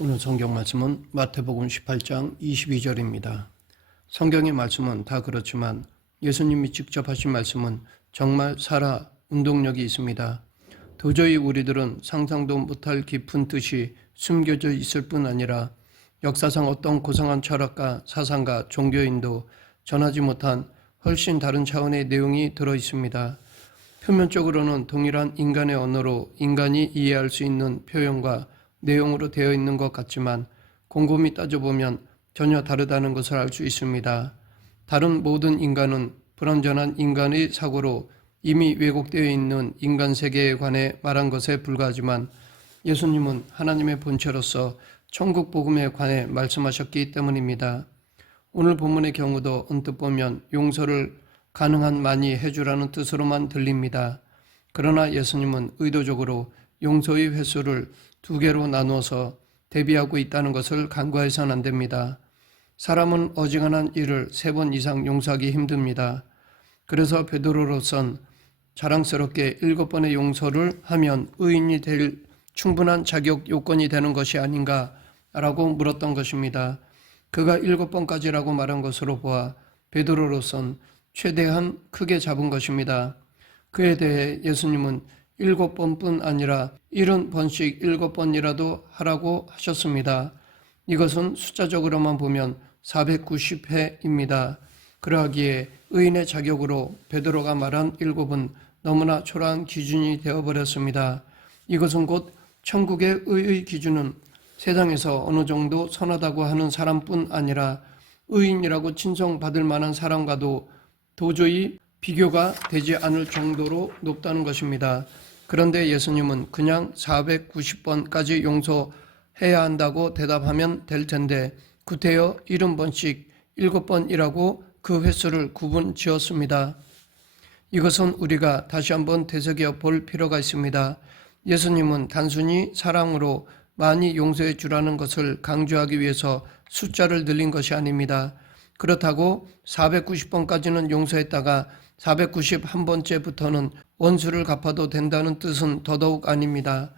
오늘 성경 말씀은 마태복음 18장 22절입니다. 성경의 말씀은 다 그렇지만 예수님이 직접 하신 말씀은 정말 살아 운동력이 있습니다. 도저히 우리들은 상상도 못할 깊은 뜻이 숨겨져 있을 뿐 아니라 역사상 어떤 고상한 철학과 사상가, 종교인도 전하지 못한 훨씬 다른 차원의 내용이 들어 있습니다. 표면적으로는 동일한 인간의 언어로 인간이 이해할 수 있는 표현과 내용으로 되어 있는 것 같지만 곰곰이 따져보면 전혀 다르다는 것을 알 수 있습니다. 다른 모든 인간은 불완전한 인간의 사고로 이미 왜곡되어 있는 인간 세계에 관해 말한 것에 불과하지만 예수님은 하나님의 본체로서 천국 복음에 관해 말씀하셨기 때문입니다. 오늘 본문의 경우도 언뜻 보면 용서를 가능한 많이 해주라는 뜻으로만 들립니다. 그러나 예수님은 의도적으로 용서의 횟수를 2개로 나누어서 대비하고 있다는 것을 간과해서는 안 됩니다. 사람은 어지간한 일을 3번 이상 용서하기 힘듭니다. 그래서 베드로로선 자랑스럽게 7번의 용서를 하면 의인이 될 충분한 자격 요건이 되는 것이 아닌가라고 물었던 것입니다. 그가 7번까지라고 말한 것으로 보아 베드로로선 최대한 크게 잡은 것입니다. 그에 대해 예수님은 7번뿐 아니라 70번씩 7번이라도 하라고 하셨습니다. 이것은 숫자적으로만 보면 490회입니다. 그러하기에 의인의 자격으로 베드로가 말한 7은 너무나 초라한 기준이 되어버렸습니다. 이것은 곧 천국의 의의 기준은 세상에서 어느 정도 선하다고 하는 사람뿐 아니라 의인이라고 칭송받을 만한 사람과도 도저히 비교가 되지 않을 정도로 높다는 것입니다. 그런데 예수님은 그냥 490번까지 용서해야 한다고 대답하면 될 텐데 구태여 70번씩 7번이라고 그 횟수를 구분 지었습니다. 이것은 우리가 다시 한번 되새겨 볼 필요가 있습니다. 예수님은 단순히 사랑으로 많이 용서해 주라는 것을 강조하기 위해서 숫자를 늘린 것이 아닙니다. 그렇다고 490번까지는 용서했다가 491번째부터는 원수를 갚아도 된다는 뜻은 더더욱 아닙니다.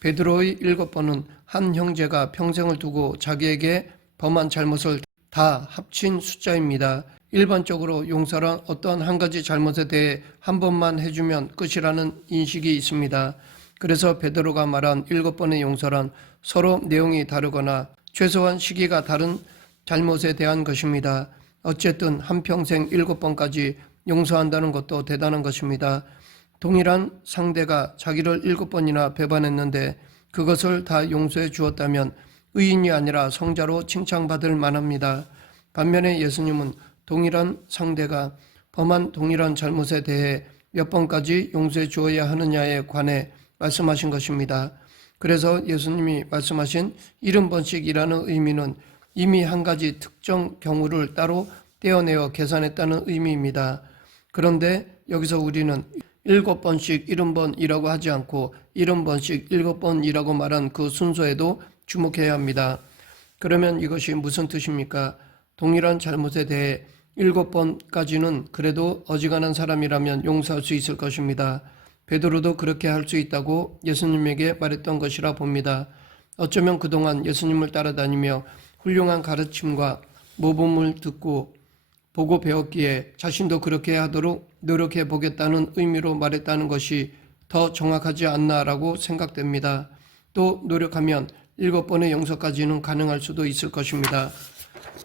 베드로의 7번은 한 형제가 평생을 두고 자기에게 범한 잘못을 다 합친 숫자입니다. 일반적으로 용서란 어떤 한 가지 잘못에 대해 한 번만 해주면 끝이라는 인식이 있습니다. 그래서 베드로가 말한 7번의 용서란 서로 내용이 다르거나 최소한 시기가 다른 잘못에 대한 것입니다. 어쨌든 한평생 7번까지 용서한다는 것도 대단한 것입니다. 동일한 상대가 자기를 7번이나 배반했는데 그것을 다 용서해 주었다면 의인이 아니라 성자로 칭찬받을 만합니다. 반면에 예수님은 동일한 상대가 범한 동일한 잘못에 대해 몇 번까지 용서해 주어야 하느냐에 관해 말씀하신 것입니다. 그래서 예수님이 말씀하신 70번씩이라는 의미는 이미 한 가지 특정 경우를 따로 떼어내어 계산했다는 의미입니다. 그런데 여기서 우리는 7번씩 70번이라고 하지 않고 70번씩 7번이라고 말한 그 순서에도 주목해야 합니다. 그러면 이것이 무슨 뜻입니까? 동일한 잘못에 대해 7번까지는 그래도 어지간한 사람이라면 용서할 수 있을 것입니다. 베드로도 그렇게 할 수 있다고 예수님에게 말했던 것이라 봅니다. 어쩌면 그동안 예수님을 따라다니며 훌륭한 가르침과 모범을 듣고 보고 배웠기에 자신도 그렇게 하도록 노력해 보겠다는 의미로 말했다는 것이 더 정확하지 않나라고 생각됩니다. 또 노력하면 7번의 용서까지는 가능할 수도 있을 것입니다.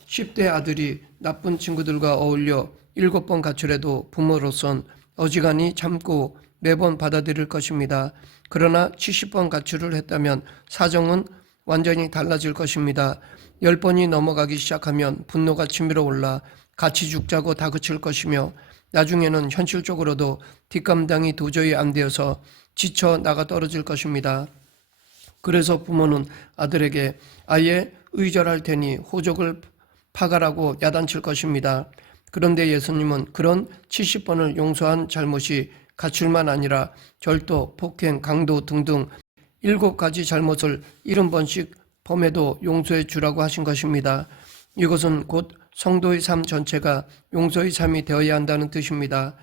10대 아들이 나쁜 친구들과 어울려 7번 가출해도 부모로선 어지간히 참고 매번 받아들일 것입니다. 그러나 70번 가출을 했다면 사정은 완전히 달라질 것입니다. 10번이 넘어가기 시작하면 분노가 치밀어 올라 같이 죽자고 다그칠 것이며 나중에는 현실적으로도 뒷감당이 도저히 안 되어서 지쳐 나가 떨어질 것입니다. 그래서 부모는 아들에게 아예 의절할 테니 호적을 파가라고 야단칠 것입니다. 그런데 예수님은 그런 70번을 용서한 잘못이 가출만 아니라 절도, 폭행, 강도 등등 7가지 잘못을 70번씩 범해도 용서해 주라고 하신 것입니다. 이것은 곧 성도의 삶 전체가 용서의 삶이 되어야 한다는 뜻입니다.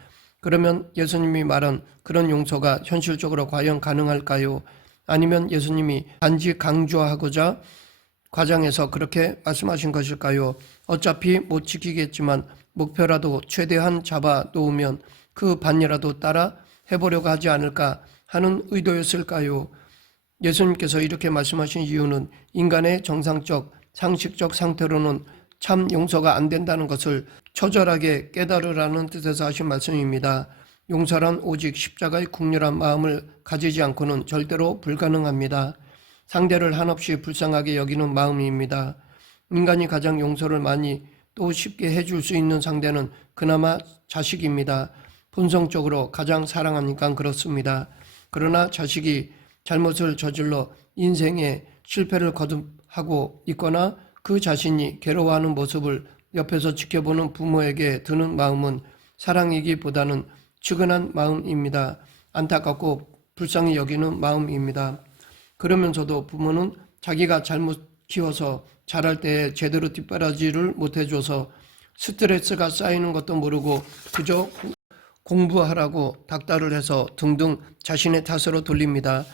그러면 예수님이 말한 그런 용서가 현실적으로 과연 가능할까요? 아니면 예수님이 단지 강조하고자 과장해서 그렇게 말씀하신 것일까요? 어차피 못 지키겠지만 목표라도 최대한 잡아 놓으면 그 반이라도 따라 해보려고 하지 않을까 하는 의도였을까요? 예수님께서 이렇게 말씀하신 이유는 인간의 정상적, 상식적 상태로는 참 용서가 안 된다는 것을 처절하게 깨달으라는 뜻에서 하신 말씀입니다. 용서란 오직 십자가의 국률한 마음을 가지지 않고는 절대로 불가능합니다. 상대를 한없이 불쌍하게 여기는 마음입니다. 인간이 가장 용서를 많이 또 쉽게 해줄 수 있는 상대는 그나마 자식입니다. 본성적으로 가장 사랑하니까 그렇습니다. 그러나 자식이 잘못을 저질러 인생에 실패를 거듭하고 있거나 그 자신이 괴로워하는 모습을 옆에서 지켜보는 부모에게 드는 마음은 사랑이기보다는 측은한 마음입니다. 안타깝고 불쌍히 여기는 마음입니다. 그러면서도 부모는 자기가 잘못 키워서 자랄 때에 제대로 뒷바라지를 못해줘서 스트레스가 쌓이는 것도 모르고 그저 공부하라고 닥달을 해서 등등 자신의 탓으로 돌립니다.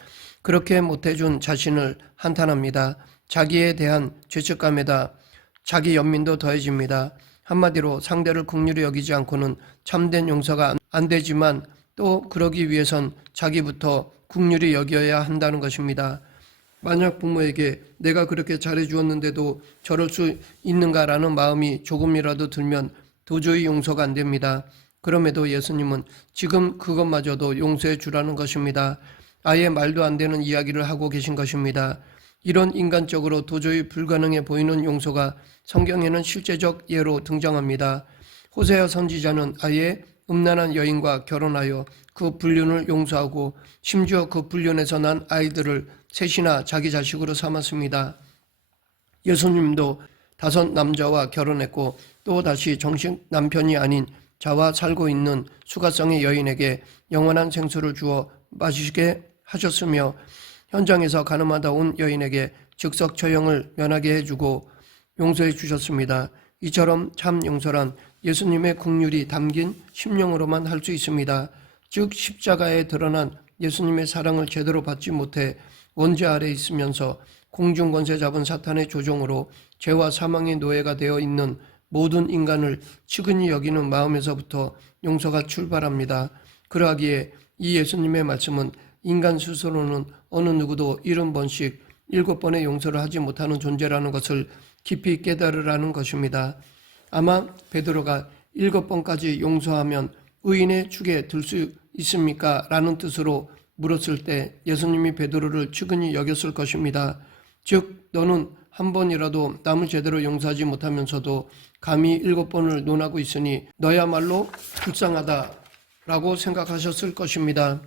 그렇게 못해준 자신을 한탄합니다. 자기에 대한 죄책감에다 자기 연민도 더해집니다. 한마디로 상대를 긍휼히 여기지 않고는 참된 용서가 안 되지만 또 그러기 위해선 자기부터 긍휼히 여겨야 한다는 것입니다. 만약 부모에게 내가 그렇게 잘해주었는데도 저럴 수 있는가라는 마음이 조금이라도 들면 도저히 용서가 안 됩니다. 그럼에도 예수님은 지금 그것마저도 용서해 주라는 것입니다. 아예 말도 안 되는 이야기를 하고 계신 것입니다. 이런 인간적으로 도저히 불가능해 보이는 용서가 성경에는 실제적 예로 등장합니다. 호세아 선지자는 아예 음란한 여인과 결혼하여 그 불륜을 용서하고 심지어 그 불륜에서 난 아이들을 셋이나 자기 자식으로 삼았습니다. 예수님도 5 남자와 결혼했고 또 다시 정식 남편이 아닌 자와 살고 있는 수가성의 여인에게 영원한 생수를 주어 마시게 하셨으며 현장에서 가늠하다 온 여인에게 즉석 처형을 면하게 해주고 용서해 주셨습니다. 이처럼 참 용서란 예수님의 긍휼이 담긴 심령으로만 할 수 있습니다. 즉 십자가에 드러난 예수님의 사랑을 제대로 받지 못해 원죄 아래 있으면서 공중권세 잡은 사탄의 조종으로 죄와 사망의 노예가 되어 있는 모든 인간을 측은히 여기는 마음에서부터 용서가 출발합니다. 그러하기에 이 예수님의 말씀은 인간 스스로는 어느 누구도 70번씩 7번의 용서를 하지 못하는 존재라는 것을 깊이 깨달으라는 것입니다. 아마 베드로가 7번까지 용서하면 의인의 축에 들 수 있습니까? 라는 뜻으로 물었을 때 예수님이 베드로를 측은히 여겼을 것입니다. 즉 너는 한 번이라도 남을 제대로 용서하지 못하면서도 감히 7번을 논하고 있으니 너야말로 불쌍하다라고 생각하셨을 것입니다.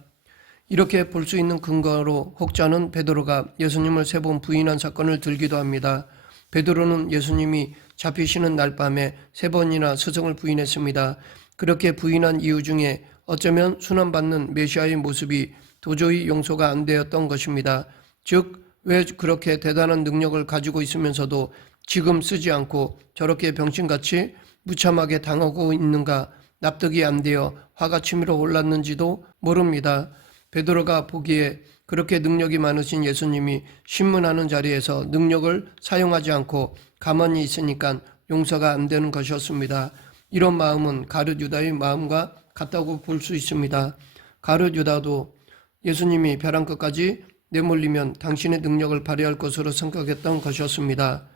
이렇게 볼 수 있는 근거로 혹자는 베드로가 예수님을 3번 부인한 사건을 들기도 합니다. 베드로는 예수님이 잡히시는 날 밤에 3번이나 스승을 부인했습니다. 그렇게 부인한 이유 중에 어쩌면 순환받는 메시아의 모습이 도저히 용서가 안 되었던 것입니다. 즉 왜 그렇게 대단한 능력을 가지고 있으면서도 지금 쓰지 않고 저렇게 병신같이 무참하게 당하고 있는가 납득이 안 되어 화가 치밀어 올랐는지도 모릅니다. 베드로가 보기에 그렇게 능력이 많으신 예수님이 신문하는 자리에서 능력을 사용하지 않고 가만히 있으니까 용서가 안 되는 것이었습니다. 이런 마음은 가룟 유다의 마음과 같다고 볼 수 있습니다. 가룟 유다도 예수님이 벼랑 끝까지 내몰리면 당신의 능력을 발휘할 것으로 생각했던 것이었습니다.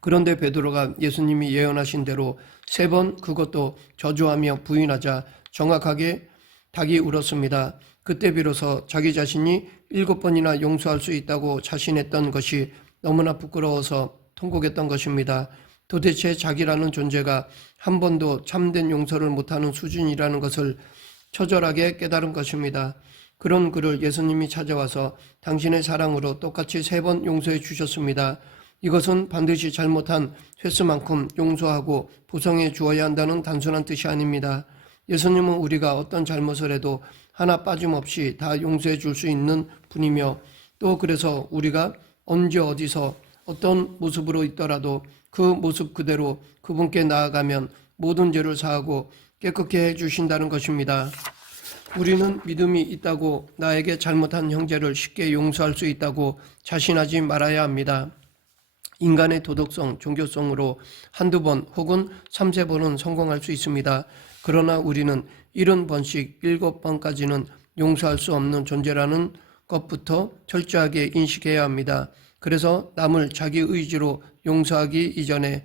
그런데 베드로가 예수님이 예언하신 대로 3번 그것도 저주하며 부인하자 정확하게 닭이 울었습니다. 그때 비로소 자기 자신이 7번이나 용서할 수 있다고 자신했던 것이 너무나 부끄러워서 통곡했던 것입니다. 도대체 자기라는 존재가 한 번도 참된 용서를 못하는 수준이라는 것을 처절하게 깨달은 것입니다. 그런 그를 예수님이 찾아와서 당신의 사랑으로 똑같이 3번 용서해 주셨습니다. 이것은 반드시 잘못한 횟수만큼 용서하고 보상해 주어야 한다는 단순한 뜻이 아닙니다. 예수님은 우리가 어떤 잘못을 해도 하나 빠짐없이 다 용서해 줄 수 있는 분이며 또 그래서 우리가 언제 어디서 어떤 모습으로 있더라도 그 모습 그대로 그분께 나아가면 모든 죄를 사하고 깨끗게 해주신다는 것입니다. 우리는 믿음이 있다고 나에게 잘못한 형제를 쉽게 용서할 수 있다고 자신하지 말아야 합니다. 인간의 도덕성, 종교성으로 한두 번 혹은 3~4번은 성공할 수 있습니다. 그러나 우리는 70번씩 7번까지는 용서할 수 없는 존재라는 것부터 철저하게 인식해야 합니다. 그래서 남을 자기 의지로 용서하기 이전에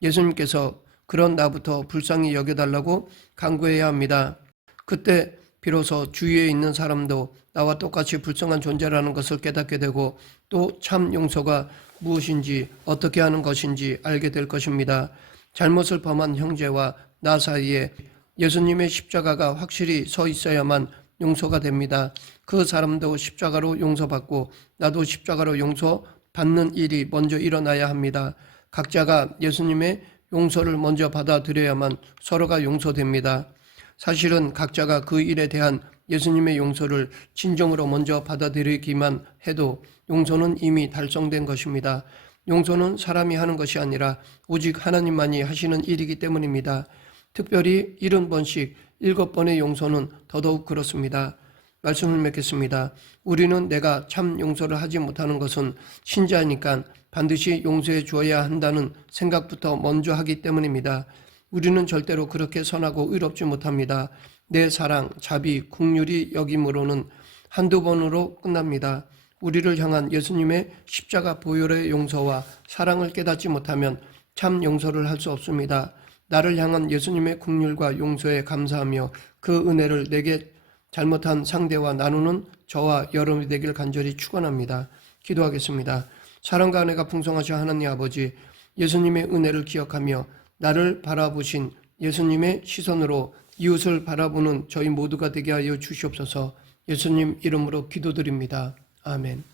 예수님께서 그런 나부터 불쌍히 여겨달라고 간구해야 합니다. 그때 비로소 주위에 있는 사람도 나와 똑같이 불쌍한 존재라는 것을 깨닫게 되고 또 참 용서가 무엇인지 어떻게 하는 것인지 알게 될 것입니다. 잘못을 범한 형제와 나 사이에 예수님의 십자가가 확실히 서 있어야만 용서가 됩니다. 그 사람도 십자가로 용서받고 나도 십자가로 용서받는 일이 먼저 일어나야 합니다. 각자가 예수님의 용서를 먼저 받아들여야만 서로가 용서됩니다. 사실은 각자가 그 일에 대한 예수님의 용서를 진정으로 먼저 받아들이기만 해도 용서는 이미 달성된 것입니다. 용서는 사람이 하는 것이 아니라 오직 하나님만이 하시는 일이기 때문입니다. 특별히 70번씩 7번의 용서는 더더욱 그렇습니다. 말씀을 맺겠습니다. 우리는 내가 참 용서를 하지 못하는 것은 신자니까 반드시 용서해 주어야 한다는 생각부터 먼저 하기 때문입니다. 우리는 절대로 그렇게 선하고 의롭지 못합니다. 내 사랑, 자비, 긍휼이 여김으로는 한두 번으로 끝납니다. 우리를 향한 예수님의 십자가 보혈의 용서와 사랑을 깨닫지 못하면 참 용서를 할 수 없습니다. 나를 향한 예수님의 긍휼과 용서에 감사하며 그 은혜를 내게 잘못한 상대와 나누는 저와 여러분이 되길 간절히 축원합니다. 기도하겠습니다. 사랑과 은혜가 풍성하신 하나님 아버지, 예수님의 은혜를 기억하며 나를 바라보신 예수님의 시선으로 이웃을 바라보는 저희 모두가 되게 하여 주시옵소서. 예수님 이름으로 기도드립니다. 아멘.